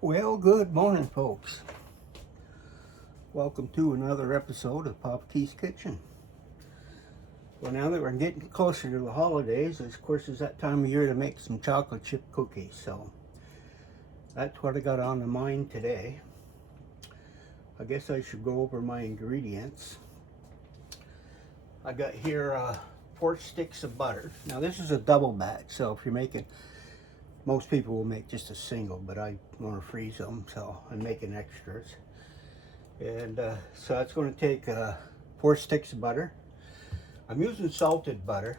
Well, good morning, folks. Welcome to another episode of Papa Keith's Kitchen. Well, now that we're getting closer to the holidays, of course, it's that time of year to make some chocolate chip cookies. So that's what I got on the mind today. I guess I should go over my ingredients. I got here 4 sticks of butter. Now this is a double batch, so if you're making, most people will make just a single, but I want to freeze them, so I'm making extras. And so that's going to take 4 sticks of butter. I'm using salted butter,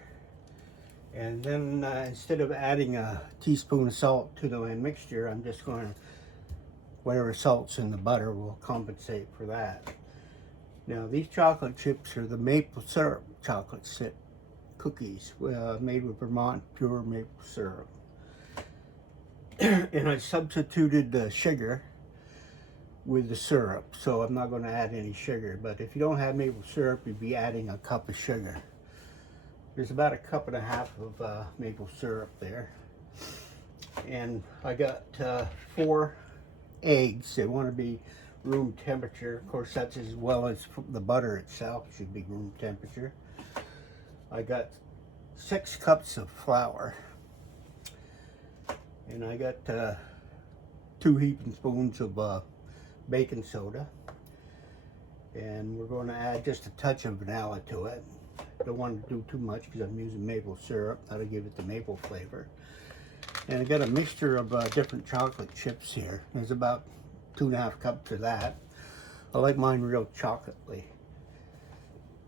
and then instead of adding a teaspoon of salt to the mixture, I'm just going to, whatever salt's in the butter will compensate for that. Now these chocolate chips are the maple syrup chocolate chip cookies made with Vermont pure maple syrup. And I substituted the sugar with the syrup, so I'm not going to add any sugar. But if you don't have maple syrup, you'd be adding a cup of sugar. There's about 1.5 cups of maple syrup there. And I got 4 eggs. They want to be room temperature. Of course, that's as well as the butter itself should be room temperature. I got 6 cups of flour. And I got 2 heaping spoons of baking soda. And we're going to add just a touch of vanilla to it. Don't want to do too much because I'm using maple syrup. That'll give it the maple flavor. And I got a mixture of different chocolate chips here. There's about 2.5 cups of that. I like mine real chocolatey.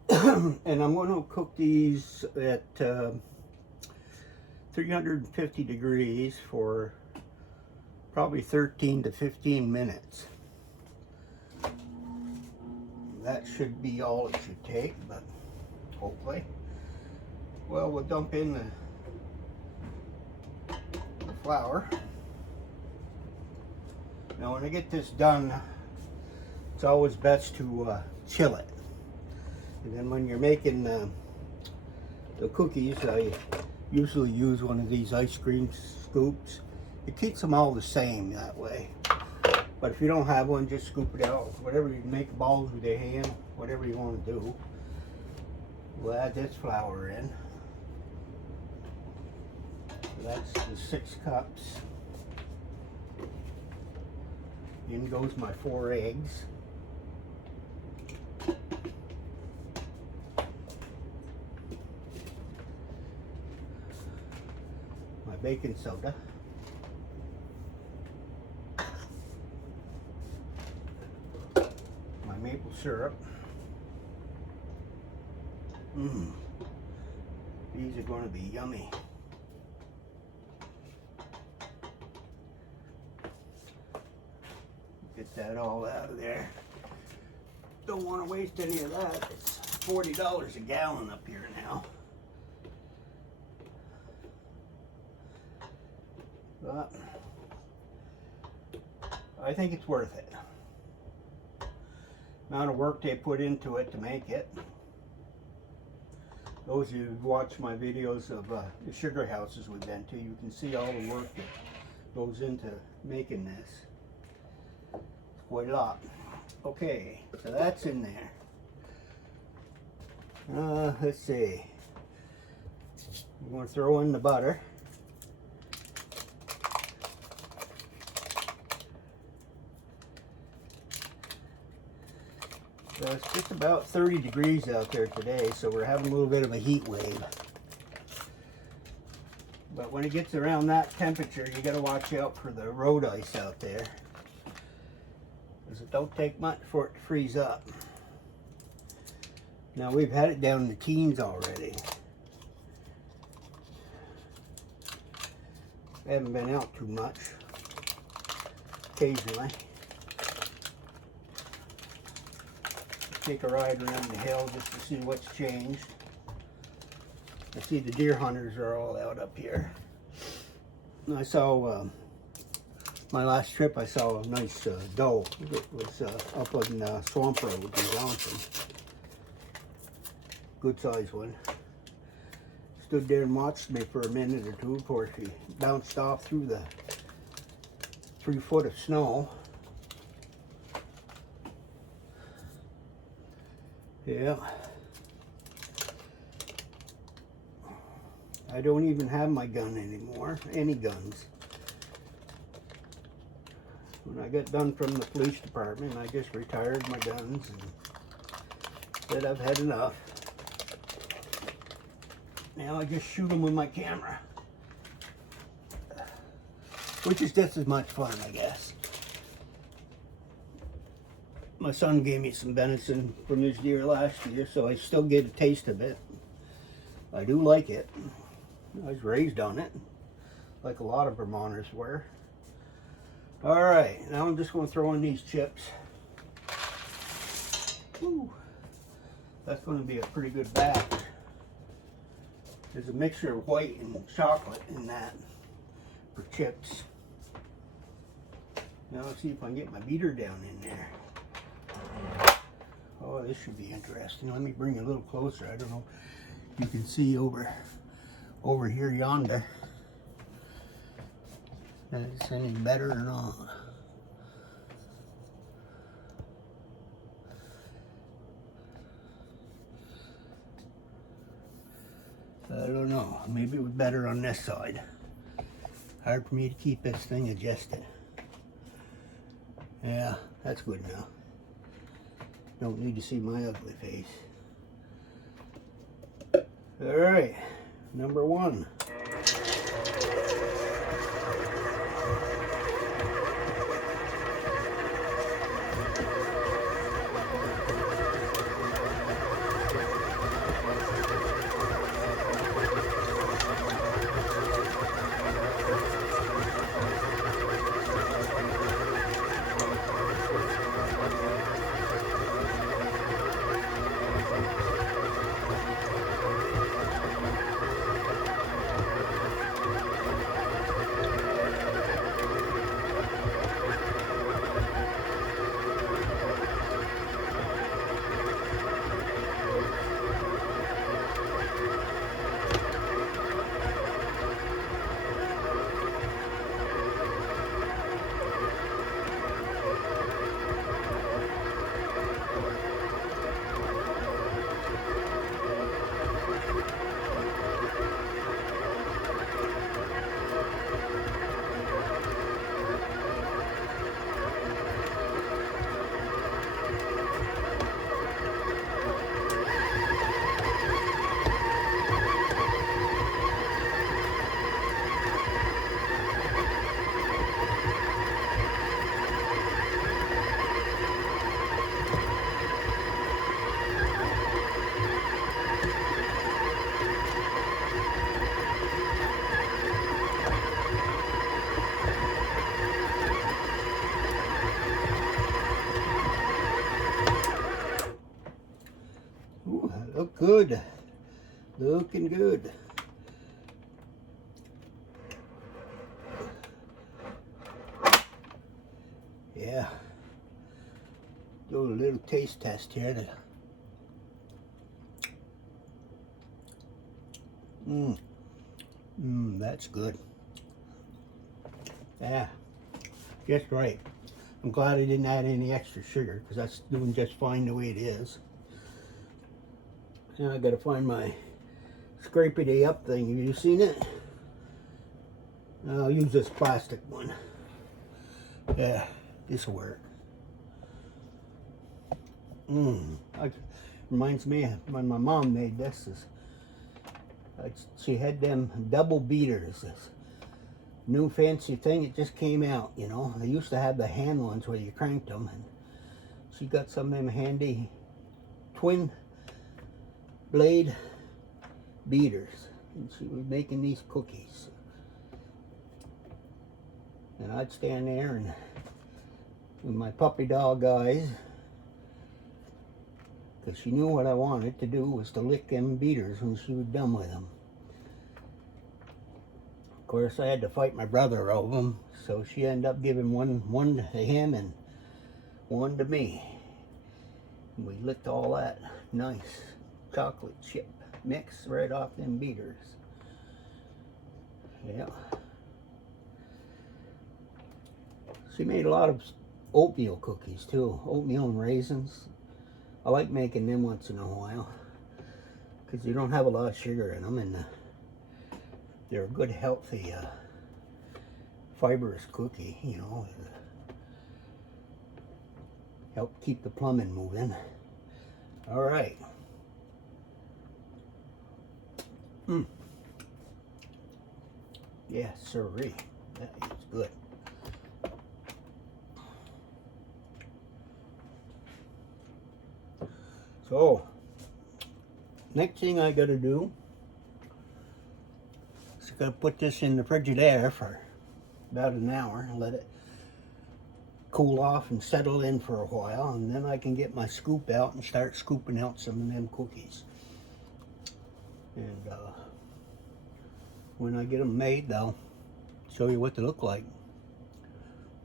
And I'm going to cook these at 350 degrees for probably 13 to 15 minutes. That should be all it should take, but hopefully. Well, we'll dump in the flour. Now when I get this done, it's always best to chill it. And then when you're making the cookies, I usually use one of these ice cream scoops. It keeps them all the same that way. But if you don't have one, just scoop it out. Whatever you make balls with your hand, whatever you want to do. We'll add this flour in. So that's the 6 cups. In goes my 4 eggs. My baking soda. My maple syrup. These are going to be yummy. Get that all out of there. Don't want to waste any of that. It's $40 a gallon up here now. But I think it's worth it. Amount of work they put into it to make it. Those of you who watch my videos of the sugar houses we've been to, you can see all the work that goes into making this. It's quite a lot. Okay, so that's in there. Let's see. We're going to throw in the butter. So it's just about 30 degrees out there today, so we're having a little bit of a heat wave. But when it gets around that temperature, you got to watch out for the road ice out there, because it don't take much for it to freeze up. Now we've had it down in the teens already. I haven't been out too much. Occasionally. Take a ride around the hill just to see what's changed. I see the deer hunters are all out up here. And I saw, my last trip I saw a nice doe. It was up on Swamp Road in Johnson. Good sized one. Stood there and watched me for a minute or two before she bounced off through the 3 foot of snow. Yeah. I don't even have my gun anymore, any guns. When I got done from the police department, I just retired my guns and said I've had enough. Now I just shoot them with my camera, which is just as much fun, I guess. My son gave me some venison from his deer last year, so I still get a taste of it. I do like it. I was raised on it, like a lot of Vermonters were. All right, now I'm just going to throw in these chips. Woo. That's going to be a pretty good batch. There's a mixture of white and chocolate in that for chips. Now let's see if I can get my beater down in there. Oh, this should be interesting. Let me bring it a little closer. I don't know if you can see over here yonder. Is this any better or not? I don't know. Maybe it was better on this side. Hard for me to keep this thing adjusted. Yeah, that's good now. Don't need to see my ugly face. All right, number 1. Ooh, look good. Looking good. Yeah. Do a little taste test here. That's good. Yeah, just right. I'm glad I didn't add any extra sugar because that's doing just fine the way it is. Now I gotta find my scrapey up thing. Have you seen it? I'll use this plastic one. Yeah, this will work. Reminds me of when my mom made this. She had them double beaters. This new fancy thing, it just came out, you know. They used to have the hand ones where you cranked them, and she got some of them handy twin blade beaters, and she was making these cookies. And I'd stand there and with my puppy dog eyes, because she knew what I wanted to do was to lick them beaters when she was done with them. Of course, I had to fight my brother over them, so she ended up giving one to him and one to me. And we licked all that nice chocolate chip mix right off them beaters. Yeah. She made a lot of oatmeal cookies too, oatmeal and raisins. I like making them once in a while because you don't have a lot of sugar in them, and they're a good, healthy, fibrous cookie, you know. Help keep the plumbing moving. All right. Yeah, sirree. That is good. So, next thing I gotta do is I gotta put this in the Frigidaire for about an hour and let it cool off and settle in for a while, and then I can get my scoop out and start scooping out some of them cookies. And when I get them made, I'll show you what they look like.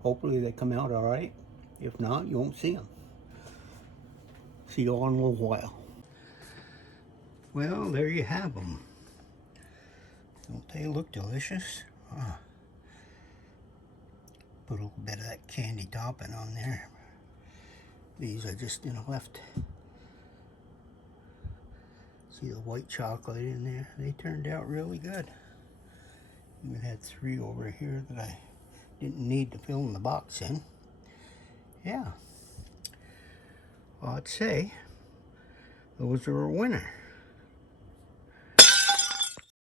Hopefully they come out all right. If not, you won't see them. See you all in a little while. Well, there you have them. Don't they look delicious? Put a little bit of that candy topping on there. These I just left. See the white chocolate in there? They turned out really good. Even had 3 over here that I didn't need to fill in the box in. Yeah. Well, I'd say those are a winner.